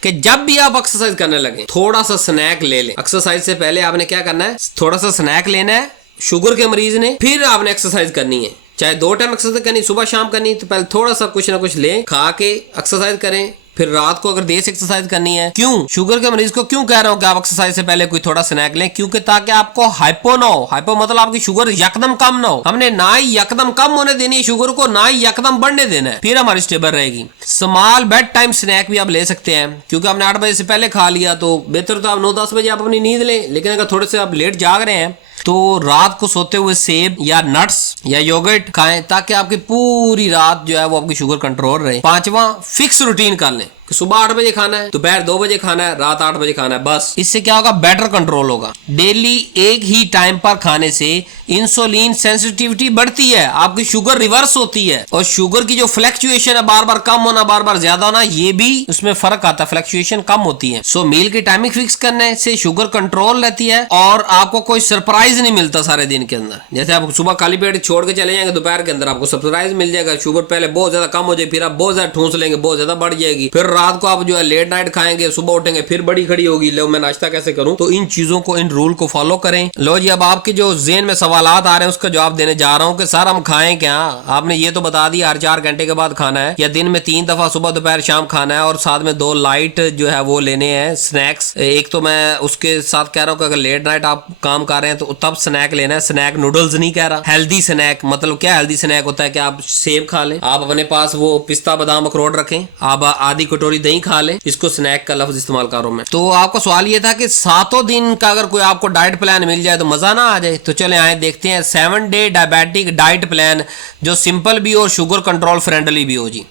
कि जब भी आप एक्सरसाइज करने लगे थोड़ा सा स्नैक ले लें। एक्सरसाइज से पहले आपने क्या करना है, थोड़ा सा स्नैक लेना है शुगर के मरीज ने, फिर आपने एक्सरसाइज करनी है। चाहे 2 टाइम एक्सरसाइज करनी, सुबह शाम करनी, तो पहले थोड़ा सा कुछ ना कुछ लें, खा के एक्सरसाइज करें, फिर रात को अगर देर से एक्सरसाइज करनी है, क्यों शुगर के मरीज को क्यों कह रहा हूँ कि आप एक्सरसाइज से पहले कोई थोड़ा स्नैक लें, क्योंकि ताकि आपको हाइपो ना हो। हाइपो मतलब आपकी शुगर यकदम कम ना हो। हमने ना ही यकदम कम होने देनी है शुगर को, ना ही यकदम बढ़ने देना है, फिर हमारी स्टेबल रहेगी। स्मॉल बेड टाइम स्नैक भी आप ले सकते हैं, क्योंकि आपने 8 बजे से पहले खा लिया तो बेहतर तो आप 9-10 बजे आप अपनी नींद लें। लेकिन अगर थोड़े से आप लेट जाग रहे हैं तो रात को सोते हुए सेब या नट्स या योगर्ट खाएं, ताकि आपकी पूरी रात जो है वो आपकी शुगर कंट्रोल रहे। 5वां, फिक्स रूटीन कर लें कि सुबह 8 बजे खाना है, दोपहर 2 बजे खाना है, रात 8 बजे खाना है, बस। इससे क्या होगा, बेटर कंट्रोल होगा। डेली एक ही टाइम पर खाने से इंसुलिन सेंसिटिविटी बढ़ती है, आपकी शुगर रिवर्स होती है, और शुगर की जो फ्लक्चुएशन है, बार बार कम होना बार बार ज्यादा होना, ये भी उसमें फर्क आता है, फ्लक्चुएशन कम होती है। सो मील की टाइमिंग फिक्स करने से शुगर कंट्रोल रहती है और आपको कोई सरप्राइज नहीं मिलता सारे दिन के अंदर। जैसे आप सुबह खाली पेट छोड़ के चले जाएंगे, दोपहर के अंदर आपको सरप्राइज मिल जाएगा, शुगर पहले बहुत ज्यादा कम हो जाए, फिर आप बहुत ज्यादा ठूंस लेंगे, बहुत ज्यादा बढ़ जाएगी, फिर रात को आप जो है लेट नाइट खाएंगे, सुबह उठेंगे फिर बड़ी खड़ी होगी, लो मैं नाश्ता कैसे करूं। तो इन चीजों को, इन रूल को फॉलो करें। लो जी, अब आपके जो ज़हन में सवालात आ रहे हैं उसका जवाब देने जा रहा हूं कि सर हम खाएं क्या। आपने ये तो बता दिया हर 4 घंटे के बाद खाना है, या दिन में 3 दफा सुबह दोपहर शाम खाना है, और साथ में 2 लाइट जो है वो लेने हैं स्नैक्स। एक तो मैं उसके साथ कह रहा हूं कि अगर लेट नाइट आप काम कर रहे हैं तो तब स्नैक लेना है। स्नैक नूडल्स नहीं कह रहा, हेल्दी स्नैक। मतलब क्या हेल्दी स्नैक होता है कि आप सेब खा लें, आप अपने पास वो पिस्ता बादाम अखरोट रखें, आप आधी कटोरी दही खा लें, इसको स्नैक का लफ्ज इस्तेमाल कर रहा हूं मैं। तो आपका सवाल ये था कि 7 दिन का अगर कोई आपको डाइट प्लान मिल जाए तो मजा ना आ जाए। तो चले आए देखते हैं 7 डे डायबिटिक डाइट प्लान, जो सिंपल भी और शुगर कंट्रोल फ्रेंडली भी हो जी।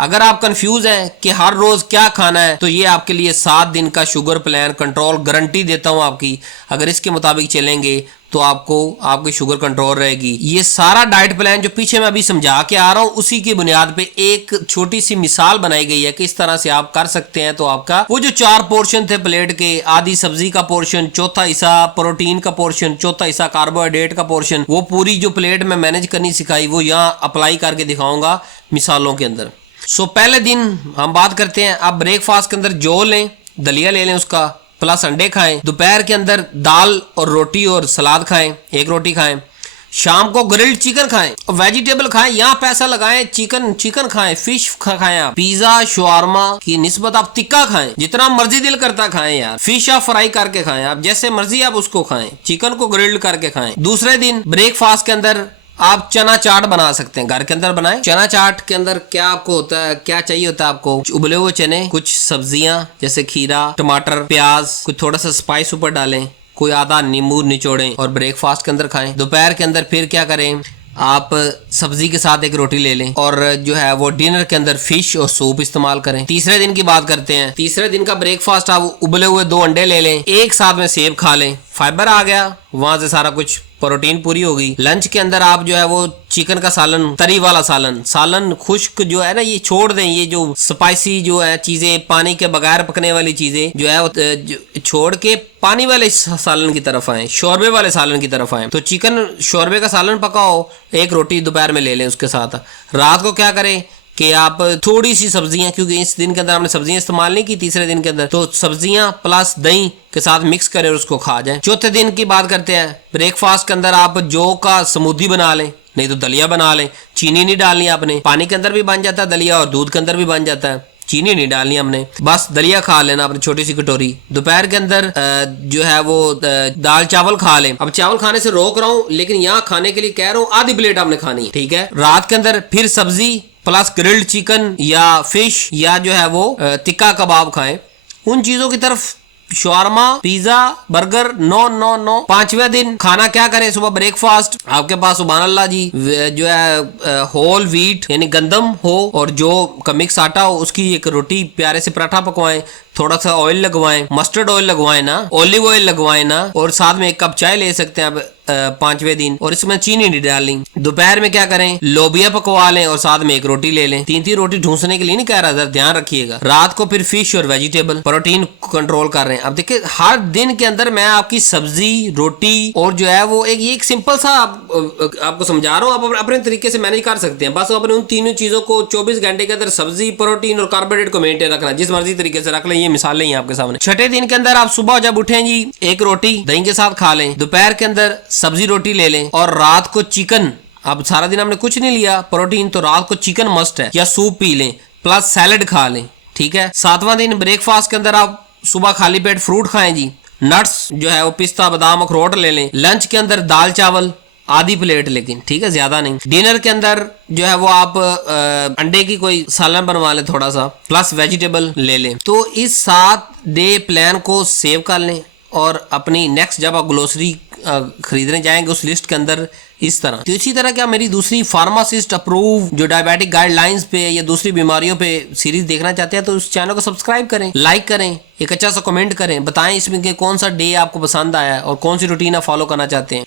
अगर आप कंफ्यूज हैं कि हर रोज क्या खाना है, तो ये आपके लिए 7 दिन का शुगर प्लान कंट्रोल गारंटी देता हूं आपकी। अगर इसके मुताबिक चलेंगे तो आपको आपकी शुगर कंट्रोल रहेगी। ये सारा डाइट प्लान जो पीछे मैं अभी समझा के आ रहा हूं, उसी की बुनियाद पे एक छोटी सी मिसाल बनाई गई है कि इस तरह से आप कर सकते हैं। तो आपका वो जो 4 पोर्शन थे प्लेट के, आधी सब्जी का पोर्शन, चौथा हिस्सा प्रोटीन का पोर्शन, चौथा हिस्सा कार्बोहाइड्रेट का पोर्शन, वो पूरी जो प्लेट में मैनेज करनी सिखाई वो यहाँ अप्लाई करके दिखाऊंगा मिसालों के अंदर। सो पहले दिन हम बात करते हैं, आप ब्रेकफास्ट के अंदर जौ लें, दलिया ले लें उसका, प्लस अंडे खाएं। दोपहर के अंदर दाल और रोटी और सलाद खाएं, 1 रोटी खाएं। शाम को ग्रिल्ड चिकन खाएं, वेजिटेबल खाएं, यहाँ पैसा लगाएं, चिकन खाएं, फिश खाएं, आप पिज्जा शवारमा की निस्बत आप टिक्का खाएं, जितना मर्जी दिल करता खाएं यार। फिश आप फ्राई करके खाएं, आप जैसे मर्जी आप उसको खाएं, चिकन को ग्रिल्ड करके खाएं। दूसरे दिन ब्रेकफास्ट के अंदर आप चना चाट बना सकते हैं, घर के अंदर बनाएं। चना चाट के अंदर क्या आपको होता है, क्या चाहिए होता है आपको, उबले हुए चने, कुछ सब्जियां जैसे खीरा, टमाटर, प्याज, कुछ थोड़ा सा स्पाइस ऊपर डालें, कोई आधा नींबू निचोड़ें और ब्रेकफास्ट के अंदर खाएं। दोपहर के अंदर फिर क्या करें, आप सब्जी के साथ 1 रोटी ले लें, और जो है वो डिनर के अंदर फिश और सूप इस्तेमाल करें। तीसरे दिन की बात करते हैं। तीसरे दिन का ब्रेकफास्ट आप उबले हुए 2 अंडे ले लें, एक साथ में सेब खा लें, फाइबर आ गया, वहां से सारा कुछ प्रोटीन पूरी होगी। लंच के अंदर आप जो है वो चिकन का सालन, तरी वाला सालन खुश्क जो है ना, ये छोड़ दें। ये जो स्पाइसी जो है चीजें, पानी के बगैर पकने वाली चीजें जो है वो छोड़ के पानी वाले सालन की तरफ आए, शोरबे वाले सालन की तरफ आए। तो चिकन शोरबे का सालन पकाओ, 1 रोटी दोपहर में ले लें उसके साथ। रात को क्या करें कि आप थोड़ी सी सब्जियां, क्योंकि इस दिन के अंदर हमने सब्जियां इस्तेमाल नहीं की, तीसरे दिन के अंदर, तो सब्जियां प्लस दही के साथ मिक्स करें और उसको खा जाएं। चौथे दिन की बात करते हैं। ब्रेकफास्ट के अंदर आप जौ का स्मूदी बना लें, नहीं तो दलिया बना लें। चीनी नहीं डालनी आपने, पानी के अंदर भी बन जाता है दलिया और दूध के अंदर भी बन जाता है, चीनी नहीं डालनी हमने, बस दलिया खा लेना अपनी छोटी सी कटोरी। दोपहर के अंदर जो है वो दाल चावल खा लें। अब चावल खाने से रोक रहा हूँ, लेकिन यहाँ खाने के लिए कह रहा हूँ आधी प्लेट आपने खानी है, ठीक है। रात के अंदर फिर सब्जी प्लस ग्रिल्ड चिकन या फिश या जो है वो टिक्का कबाब खाएं। उन चीजों की तरफ शवारमा, पिज्जा, बर्गर, नो। 5वें दिन खाना क्या करें, सुबह ब्रेकफास्ट आपके पास सुभान अल्लाह जी जो है होल व्हीट यानी गंदम हो और जो का मिक्स आटा हो, उसकी एक रोटी प्यारे से पराठा पकवाएं, थोड़ा सा ऑयल लगवाएं, मस्टर्ड ऑयल लगवाएं ना, ऑलिव ऑयल लगवाएं ना, और साथ में 1 कप चाय ले सकते हैं आप 5वें दिन, और इसमें चीनी नहीं डालनी। दोपहर में क्या करें, लोबिया पकवा लें और साथ में 1 रोटी ले लें। 3 रोटी ढूंसने के लिए नहीं कह रहा, जरा ध्यान रखिएगा। रात को फिर फिश और वेजिटेबल, प्रोटीन कंट्रोल कर रहे हैं। अब देखिए हर दिन के अंदर मैं आपकी सब्जी, रोटी और जो है वो एक सिंपल सा आपको समझा रहा हूँ, आप अपने तरीके से मैनेज कर सकते हैं। बस अपने उन तीनों चीजों को 24 घंटे के अंदर सब्जी, प्रोटीन और कार्बोहाइड्रेट को मेंटेन रखना, जिस मर्जी तरीके से रख लें। ये मिसालें हैं आपके सामने। 6ठे दिन के अंदर आप सुबह जब उठें जी 1 रोटी दही के साथ खा लें, दोपहर के अंदर सब्जी रोटी ले लें, और रात को चिकन। अब सारा दिन हमने कुछ नहीं लिया प्रोटीन, तो रात को चिकन मस्ट है, या सूप पी लें प्लस सैलड खा लें। ठीक है। 7वां दिन ब्रेकफास्ट के अंदर आप सुबह खाली पेट फ्रूट खाएं जी, नट्स जो है वो पिस्ता बादाम अखरोट ले लें। लंच के अंदर दाल चावल आधी प्लेट, लेकिन ठीक है ज्यादा नहीं। डिनर के अंदर जो है वो आप अंडे की कोई सालन बनवा लें थोड़ा सा, प्लस वेजिटेबल ले लें। तो इस 7 डे प्लान को सेव कर लें और अपनी नेक्स्ट जब आप ग्लोसरी खरीदने जाएंगे उस लिस्ट के अंदर इस तरह। तो इसी तरह क्या मेरी दूसरी फार्मासिस्ट अप्रूव जो डायबिटिक गाइडलाइंस पे या दूसरी बीमारियों पे सीरीज देखना चाहते हैं तो उस चैनल को सब्सक्राइब करें, लाइक करें, एक अच्छा सा कमेंट करें, बताएं इसमें के कौन सा डे आपको पसंद आया और कौन सी रूटीन आप फॉलो करना चाहते हैं।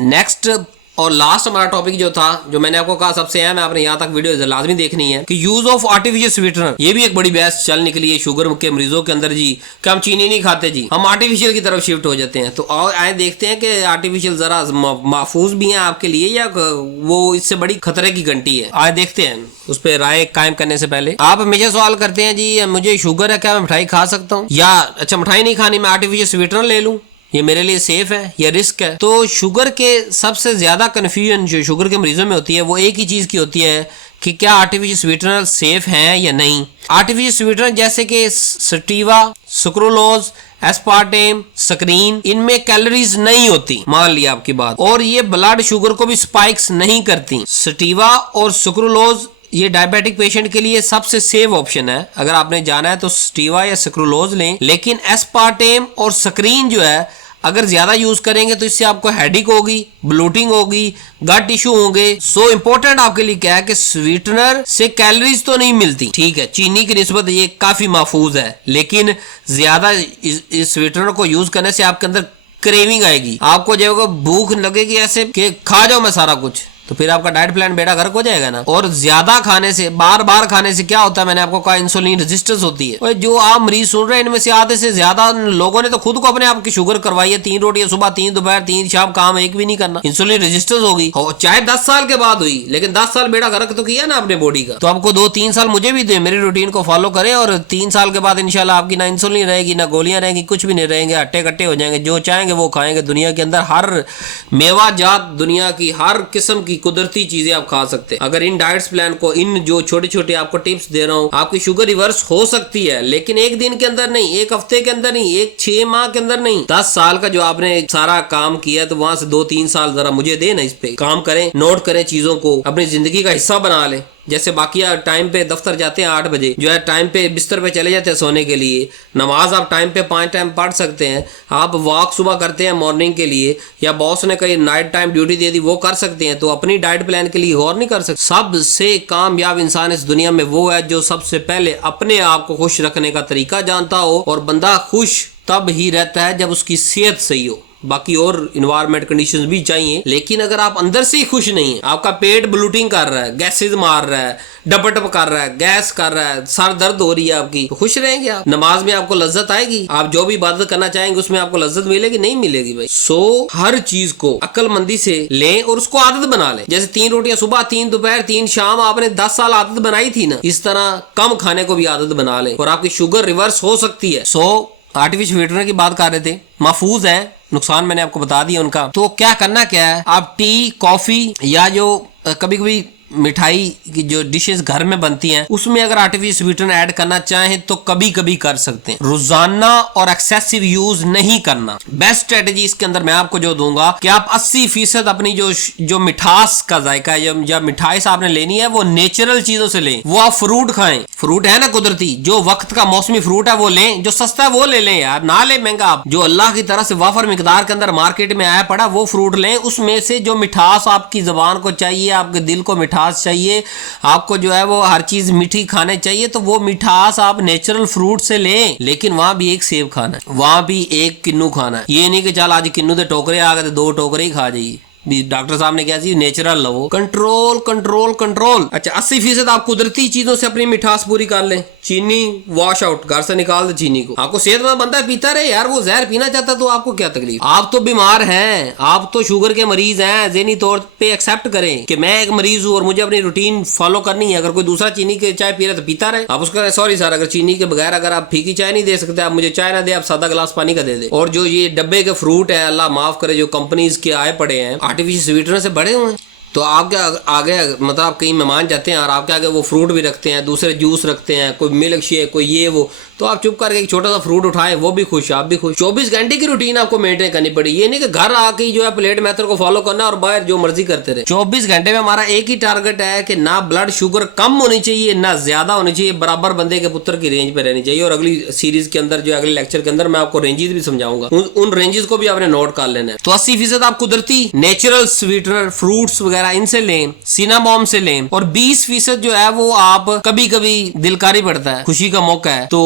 नेक्स्ट और लास्ट हमारा टॉपिक जो था, जो मैंने आपको कहा सबसे अहम है, आपने यहाँ तक वीडियो लाजमी देखनी है, कि यूज ऑफ आर्टिफिशियल स्वीटनर। ये भी एक बड़ी बहस चल निकली है शुगर के मरीजों के अंदर जी, कि हम चीनी नहीं खाते जी, हम आर्टिफिशियल की तरफ शिफ्ट हो जाते हैं। तो आए देखते हैं कि आर्टिफिशियल जरा महफूज भी है आपके लिए या वो इससे बड़ी खतरे की घंटी है। आए देखते हैं। उस पर राय कायम करने से पहले आप हमेशा सवाल करते हैं जी मुझे शुगर है, क्या मैं मिठाई खा सकता हूँ, या अच्छा मिठाई नहीं खानी मैं आर्टिफिशियल स्वीटनर ले लूँ, ये मेरे लिए सेफ है या रिस्क है। तो शुगर के सबसे ज्यादा कंफ्यूजन जो शुगर के मरीजों में होती है वो एक ही चीज की होती है कि क्या आर्टिफिशियल स्वीटनर सेफ हैं या नहीं। आर्टिफिशियल स्वीटनर जैसे कि सटीवा, सुक्रोलोज, एस्पार्टेम, सक्रीन, इनमें कैलोरीज नहीं होती, मान लिया आपकी बात, और ये ब्लड शुगर को भी स्पाइक्स नहीं करती। सटीवा और सुक्रोलोज ये डायबिटिक पेशेंट के लिए सबसे सेफ ऑप्शन है। अगर आपने जाना है तो स्टीवा या सक्रोलोज लें, लेकिन एस्पार्टेम और सक्रीन जो है अगर ज्यादा यूज करेंगे तो इससे आपको हेडिक होगी, ब्लोटिंग होगी, गट इशू होंगे। सो इंपॉर्टेंट आपके लिए क्या है कि स्वीटनर से कैलोरीज तो नहीं मिलती, ठीक है, चीनी की निस्बत ये काफी महफूज है, लेकिन ज्यादा इस स्वीटनर को यूज करने से आपके अंदर क्रेविंग आएगी, आपको जो भूख लगेगी ऐसे कि खा जाओ मैं सारा कुछ, तो फिर आपका डाइट प्लान बेड़ा गर्क हो जाएगा ना। और ज्यादा खाने से, बार बार खाने से क्या होता है, मैंने आपको कहा इंसुलिन रेजिस्टेंस होती है। और जो आप मरीज सुन रहे हैं इनमें से आधे से ज्यादा लोगों ने तो खुद को अपने आप की शुगर करवाई है। 3 रोटियां सुबह, 3 दोपहर, 3 शाम, काम एक भी नहीं करना, इंसुलिन रेजिस्टेंस होगी, चाहे 10 साल के बाद हुई, लेकिन 10 साल बेड़ा गर्क तो किया ना अपने बॉडी का। तो आपको 2-3 साल मुझे भी दे, मेरी रूटीन को फॉलो करें और 3 साल के बाद इंशाल्लाह आपकी ना इंसुलिन रहेगी, ना गोलियां रहेंगी, कुछ भी नहीं रहेंगे, हट्टे कट्टे हो जाएंगे, जो चाहेंगे वो खाएंगे। दुनिया के अंदर हर मेवा जात, दुनिया की हर किस्म की कुदरती चीजें आप खा सकते हैं। अगर इन डाइट्स प्लान को, इन जो छोटे छोटे आपको टिप्स दे रहा हूँ, आपकी शुगर रिवर्स हो सकती है, लेकिन एक दिन के अंदर नहीं, एक हफ्ते के अंदर नहीं, एक 6 माह के अंदर नहीं, 10 साल का जो आपने सारा काम किया तो वहां से 2-3 साल जरा मुझे दे ना, इस पे काम करें, नोट करें, चीजों को अपनी जिंदगी का हिस्सा बना लें। जैसे बाकी टाइम पे दफ्तर जाते हैं 8 बजे, जो है टाइम पे बिस्तर पे चले जाते हैं सोने के लिए, नमाज आप टाइम पे 5 टाइम पढ़ सकते हैं, आप वॉक सुबह करते हैं मॉर्निंग के लिए, या बॉस ने कहीं नाइट टाइम ड्यूटी दे दी वो कर सकते हैं, तो अपनी डाइट प्लान के लिए और नहीं कर सकते। सबसे कामयाब इंसान इस दुनिया में वो है जो सबसे पहले अपने आप को खुश रखने का तरीका जानता हो, और बंदा खुश तब ही रहता है जब उसकी सेहत सही हो। बाकी और इन्वायरमेंट कंडीशंस भी चाहिए, लेकिन अगर आप अंदर से ही खुश नहीं है, आपका पेट ब्लूटिंग कर रहा है, गैसेज मार रहा है, डपटप कर रहा है, गैस कर रहा है, सर दर्द हो रही है आपकी, तो खुश रहेंगे आप? नमाज में आपको लज्जत आएगी? आप जो भी इबादत करना चाहेंगे उसमें आपको लज्जत मिलेगी? नहीं मिलेगी भाई। सो हर चीज को अक्लमंदी से लें और उसको आदत बना लें। जैसे 3 रोटियां सुबह, 3 दोपहर, 3 शाम आपने 10 साल आदत बनाई थी ना, इस तरह कम खाने को भी आदत बना लें और आपकी शुगर रिवर्स हो सकती है। सो आर्टिफिशियल स्वीटनर की बात कर रहे थे, महफूज है, नुकसान मैंने आपको बता दिया उनका। तो क्या करना क्या है, आप टी, कॉफी या जो कभी कभी मिठाई की जो डिशेस घर में बनती हैं उसमें अगर आर्टिफिशियल स्वीटनर ऐड करना चाहें तो कभी कभी कर सकते हैं। रोजाना और एक्सेसिव यूज नहीं करना। बेस्ट स्ट्रेटेजी इसके अंदर मैं आपको जो दूंगा कि आप 80% अपनी जो मिठास का जायका है, जब मिठाई से आपने लेनी है वो नेचुरल चीजों से लें। वो आप फ्रूट खाएं, फ्रूट है ना कुदरती, जो वक्त का मौसमी फ्रूट है वो लें, जो सस्ता है वो ले लें यार, ना ले महंगा। आप जो अल्लाह की तरह से वाफर मिकदार के अंदर मार्केट में आया पड़ा वो फ्रूट लें, उसमें से जो मिठास आपकी जबान को चाहिए, आपके दिल को मिठास चाहिए, आपको जो है वो हर चीज मीठी खाने चाहिए, तो वो मिठास आप नेचुरल फ्रूट से लें। लेकिन वहां भी एक सेब खाना है, वहां भी एक किन्नू खाना है। ये नहीं कि चल आज किन्नू दे टोकरे आ गए 2 टोकरे ही खा जाइए। डॉक्टर साहब ने क्या चीज नेचुरल लो, कंट्रोल कंट्रोल कंट्रोल। अच्छा 80% आप कुदरती चीजों से अपनी मिठास पूरी कर लें। चीनी वॉश आउट, घर से निकाल दे चीनी को। आपको सेहतमंद बंदा पीता रहे यार, वो जहर पीना चाहता तो आपको क्या तकलीफ? आप तो बीमार हैं, आप तो शुगर के मरीज हैं, ज़हनी तौर पे एक्सेप्ट करें कि मैं एक मरीज हूँ और मुझे अपनी रूटीन फॉलो करनी है। अगर कोई दूसरा चीनी के चाय पी रहा है तो पीता रहे। आप उसका सॉरी सर, अगर चीनी के बगैर अगर आप फीकी चाय नहीं दे सकते, आप मुझे चाय ना दे, आप सादा गिलास पानी का दे दे। और जो ये डब्बे के फ्रूट है, अल्लाह माफ करे, जो कंपनीज के आए पड़े हैं आर्टिफिशियल स्वीटनर से बड़े हुए हैं, तो आपके आगे मतलब आप कहीं मेहमान जाते हैं और आपके आगे वो फ्रूट भी रखते हैं, दूसरे जूस रखते हैं, कोई मिल्क शेक, कोई ये वो, तो आप चुप करके एक छोटा सा फ्रूट उठाएं, वो भी खुश, आप भी खुश। 24 घंटे की रूटीन आपको मेंटेन करनी पड़ी। ये नहीं कि घर आके जो है प्लेट मेथड को फॉलो करना और बाहर जो मर्जी करते रहे। 24 घंटे में हमारा एक ही टारगेट है कि ना ब्लड शुगर कम होनी चाहिए ना ज्यादा होनी चाहिए, बराबर बंदे के पुत्र की रेंज पे रहनी चाहिए। और अगली सीरीज के अंदर जो अगले लेक्चर के अंदर मैं आपको रेंजेस भी समझाऊंगा, उन रेंजेस को भी आपने नोट कर लेना है। तो 80% आप कुदरती नेचुरल स्वीटनर फ्रूट्स वगैरह इनसे लें, सिनामॉम से लें, और 20% जो है वो आप कभी कभी दिलकारी पड़ता है, खुशी का मौका है तो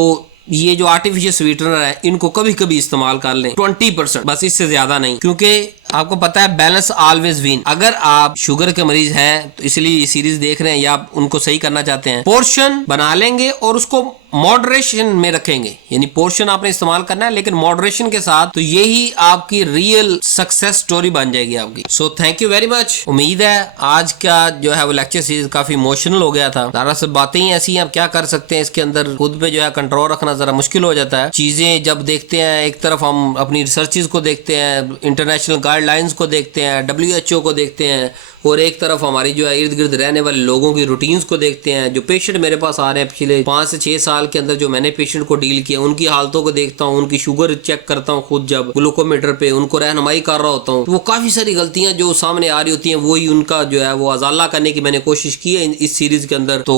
ये जो आर्टिफिशियल स्वीटनर है इनको कभी कभी इस्तेमाल कर लें। 20% बस, इससे ज्यादा नहीं, क्योंकि आपको पता है बैलेंस ऑलवेज विन। अगर आप शुगर के मरीज हैं तो इसलिए ये सीरीज देख रहे हैं या आप उनको सही करना चाहते हैं, पोर्शन बना लेंगे और उसको मॉडरेशन में रखेंगे, यानी पोर्शन आपने इस्तेमाल करना है लेकिन मॉडरेशन के साथ, तो यही आपकी रियल सक्सेस स्टोरी बन जाएगी आपकी। So thank you very much. उम्मीद है आज का जो है वो लेक्चर सीरीज काफी इमोशनल हो गया था। दरअसल बातें ही ऐसी हैं, आप क्या कर सकते हैं, इसके अंदर खुद पे जो है कंट्रोल रखना जरा मुश्किल हो जाता है। चीजें जब देखते हैं, एक तरफ हम अपनी रिसर्चेज को देखते हैं, इंटरनेशनल गाइडलाइंस को देखते हैं, WHO को देखते हैं, और एक तरफ हमारी जो है इर्द गिर्द रहने वाले लोगों की रूटीन्स को देखते हैं। जो पेशेंट मेरे पास आ रहे हैं पिछले 5 से 6 साल के अंदर जो मैंने पेशेंट को डील किया, उनकी हालतों को देखता हूँ, उनकी शुगर चेक करता हूँ खुद, जब ग्लूकोमीटर पे उनको रहनुमाई कर रहा होता हूँ, तो वो काफ़ी सारी गलतियाँ जो सामने आ रही होती हैं वही उनका जो है वो अजाला करने की मैंने कोशिश की है इस सीरीज़ के अंदर। तो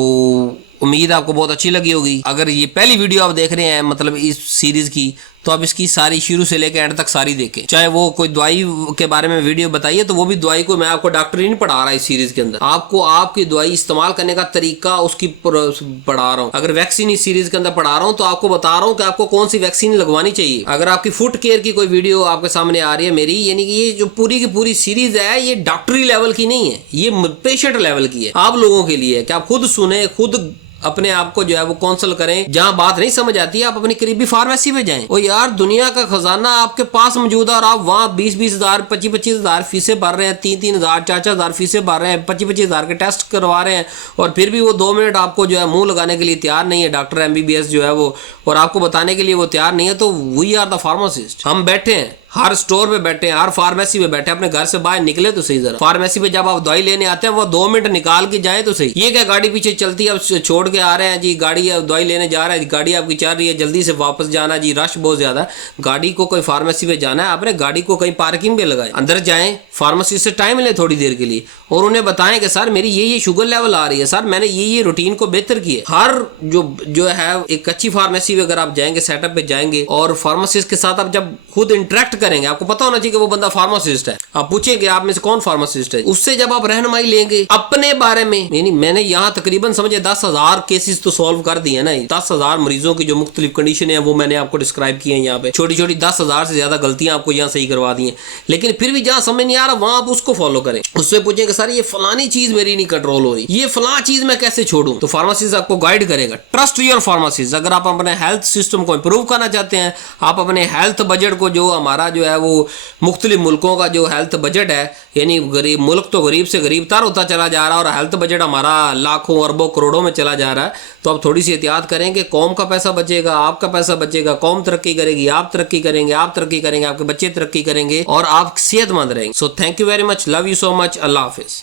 उम्मीद आपको बहुत अच्छी लगी होगी। अगर ये पहली वीडियो आप देख रहे हैं मतलब इस सीरीज की, तो आप इसकी सारी शुरू से लेकर एंड तक सारी देखें। चाहे वो कोई दवाई के बारे में वीडियो बताइए तो वो भी दवाई को मैं आपको डॉक्टर ही नहीं पढ़ा रहा इस सीरीज के अंदर, आपको आपकी दवाई इस्तेमाल करने का तरीका उसकी पढ़ा रहा हूँ। अगर वैक्सीन इस सीरीज के अंदर पढ़ा रहा हूँ तो आपको बता रहा हूँ कि आपको कौन सी वैक्सीन लगवानी चाहिए। अगर आपकी फुट केयर की कोई वीडियो आपके सामने आ रही है मेरी, यानी कि ये जो पूरी की पूरी सीरीज है ये डॉक्टरी लेवल की नहीं है, ये पेशेंट लेवल की है, आप लोगों के लिए है कि आप खुद सुने, खुद अपने आप को जो है वो काउंसल करें। जहां बात नहीं समझ आती है आप अपनी करीबी फार्मेसी में जाएं। और यार दुनिया का खजाना आपके पास मौजूद है और आप वहां 20-20 हज़ार 25-25 हज़ार फीसें भर रहे हैं, 3-3 हज़ार 4-4 हज़ार फीसें भर रहे हैं, 25-25 हज़ार के टेस्ट करवा रहे हैं, और फिर भी वो 2 मिनट आपको जो है मुंह लगाने के लिए तैयार नहीं है। डॉक्टर MBBS जो है वो, और आपको बताने के लिए वो तैयार नहीं है। तो वी आर द फार्मासिस्ट। हम बैठे हैं हर स्टोर पे बैठे हैं, हर फार्मेसी में बैठे हैं, अपने घर से बाहर निकले तो सही। जरा फार्मेसी पे जब आप दवाई लेने आते हैं वो 2 मिनट निकाल के जाए तो सही। ये क्या गाड़ी पीछे चलती है, अब छोड़ के आ रहे हैं जी, गाड़ी दवाई लेने जा रहा है, गाड़ी आपकी चल रही है, जल्दी से वापस जाना जी, रश बहुत ज्यादा है। गाड़ी को कोई फार्मेसी पे जाना है, आपने गाड़ी को कहीं पार्किंग पे लगाए, अंदर जाएं, फार्मेसी से टाइम ले थोड़ी देर के लिए और उन्हें बताएं कि सर मेरी ये शुगर लेवल आ रही है, सर मैंने ये रूटीन को बेहतर किया। हर जो है एक अच्छी फार्मेसी में अगर आप जाएंगे, सेटअप पे जाएंगे और फार्मासिस्ट के साथ आप जब खुद इंटरेक्ट करेंगे, आपको पता होना चाहिए कि वो बंदा फार्मासिस्ट है। आप पूछेंगे आप में से कौन फार्मासिस्ट है, उससे जब आप रहनुमाई लेंगे अपने बारे में, यानी मैंने यहाँ तकरीबन समझे 10,000 केसेस तो सॉल्व कर दिए ना। 10,000 मरीजों की जो मुख्तलिफ कंडीशन है वो मैंने आपको डिस्क्राइब किए हैं यहाँ पे। छोटी छोटी 10,000 से ज्यादा गलतियां आपको यहाँ सही करवा दी हैं। लेकिन फिर भी जहाँ समझ नहीं आ रहा वहां आप उसको फॉलो करें, उससे पूछेंगे सर ये फलानी चीज मेरी नहीं कंट्रोल हो रही, ये फलां चीज मैं कैसे छोड़ूं, तो फार्मासिस्ट आपको गाइड करेगा। Trust your pharmacist. अगर आप अपने हेल्थ सिस्टम को इंप्रूव करना चाहते हैं, आप अपने हेल्थ बजट को, जो हमारा जो है वो मुख्तलिफ मुल्कों का जो हेल्थ बजट है, यानी गरीब मुल्क तो गरीब से गरीब तर होता चला जा रहा है और हेल्थ बजट हमारा लाखों अरबों करोड़ों में चला जा रहा है, तो आप थोड़ी सी एहतियात करेंगे। कौम का पैसा बचेगा, आपका पैसा बचेगा, कौम तरक्की करेगी, आप तरक्की करेंगे, आप तरक्की करेंगे, आपके बच्चे तरक्की करेंगे और आप सेहतमंद रहेंगे। So thank you very much, love you so much, Allah Hafiz.